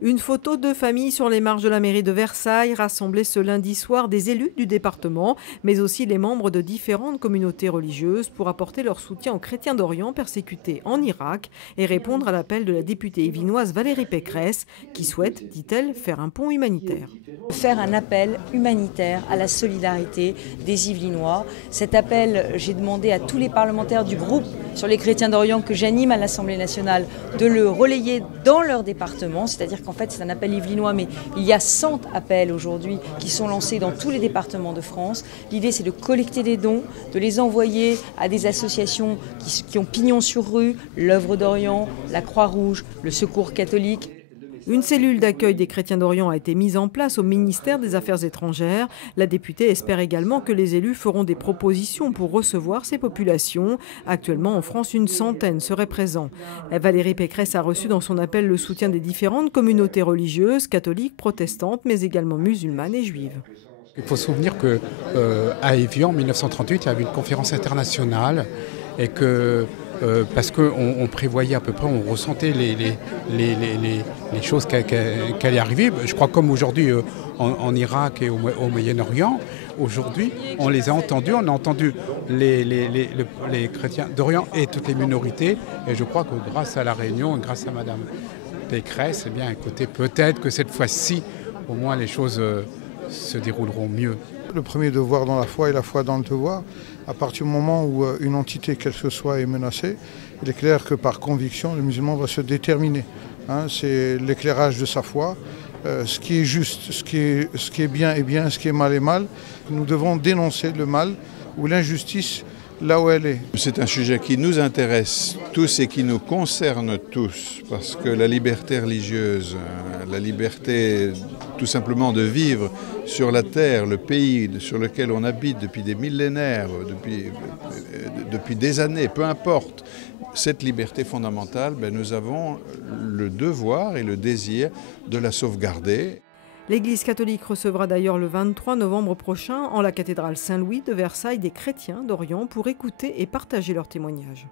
Une photo de famille sur les marches de la mairie de Versailles rassemblait ce lundi soir des élus du département, mais aussi les membres de différentes communautés religieuses pour apporter leur soutien aux chrétiens d'Orient persécutés en Irak et répondre à l'appel de la députée yvelinoise Valérie Pécresse qui souhaite, dit-elle, faire un pont humanitaire. Faire un appel humanitaire à la solidarité des Yvelinois. Cet appel, j'ai demandé à tous les parlementaires du groupe sur les chrétiens d'Orient que j'anime à l'Assemblée nationale de le relayer dans leur département. C'est-à-dire qu'en fait c'est un appel yvelinois, mais il y a 100 appels aujourd'hui qui sont lancés dans tous les départements de France. L'idée c'est de collecter des dons, de les envoyer à des associations qui ont pignon sur rue, l'Œuvre d'Orient, la Croix-Rouge, le Secours catholique. Une cellule d'accueil des chrétiens d'Orient a été mise en place au ministère des Affaires étrangères. La députée espère également que les élus feront des propositions pour recevoir ces populations. Actuellement, en France, une centaine seraient présents. Valérie Pécresse a reçu dans son appel le soutien des différentes communautés religieuses, catholiques, protestantes, mais également musulmanes et juives. Il faut se souvenir qu'à Évian, en 1938, il y avait une conférence internationale et que parce qu'on prévoyait à peu près, on ressentait les choses qui allaient arriver. Je crois comme aujourd'hui en Irak et au Moyen-Orient, aujourd'hui on les a entendus, on a entendu les chrétiens d'Orient et toutes les minorités. Et je crois que grâce à la réunion, grâce à Madame Pécresse, eh bien écoutez, peut-être que cette fois-ci, au moins les choses se dérouleront mieux. Le premier devoir dans la foi et la foi dans le devoir. À partir du moment où une entité, quelle que soit, est menacée, il est clair que par conviction, le musulman va se déterminer. C'est l'éclairage de sa foi. Ce qui est juste, ce qui est bien est bien, ce qui est mal est mal. Nous devons dénoncer le mal ou l'injustice là où elle est. C'est un sujet qui nous intéresse tous et qui nous concerne tous, parce que la liberté religieuse, la liberté tout simplement de vivre sur la terre, le pays sur lequel on habite depuis des millénaires, depuis des années, peu importe, cette liberté fondamentale, nous avons le devoir et le désir de la sauvegarder. L'Église catholique recevra d'ailleurs le 23 novembre prochain en la cathédrale Saint-Louis de Versailles des chrétiens d'Orient pour écouter et partager leurs témoignages.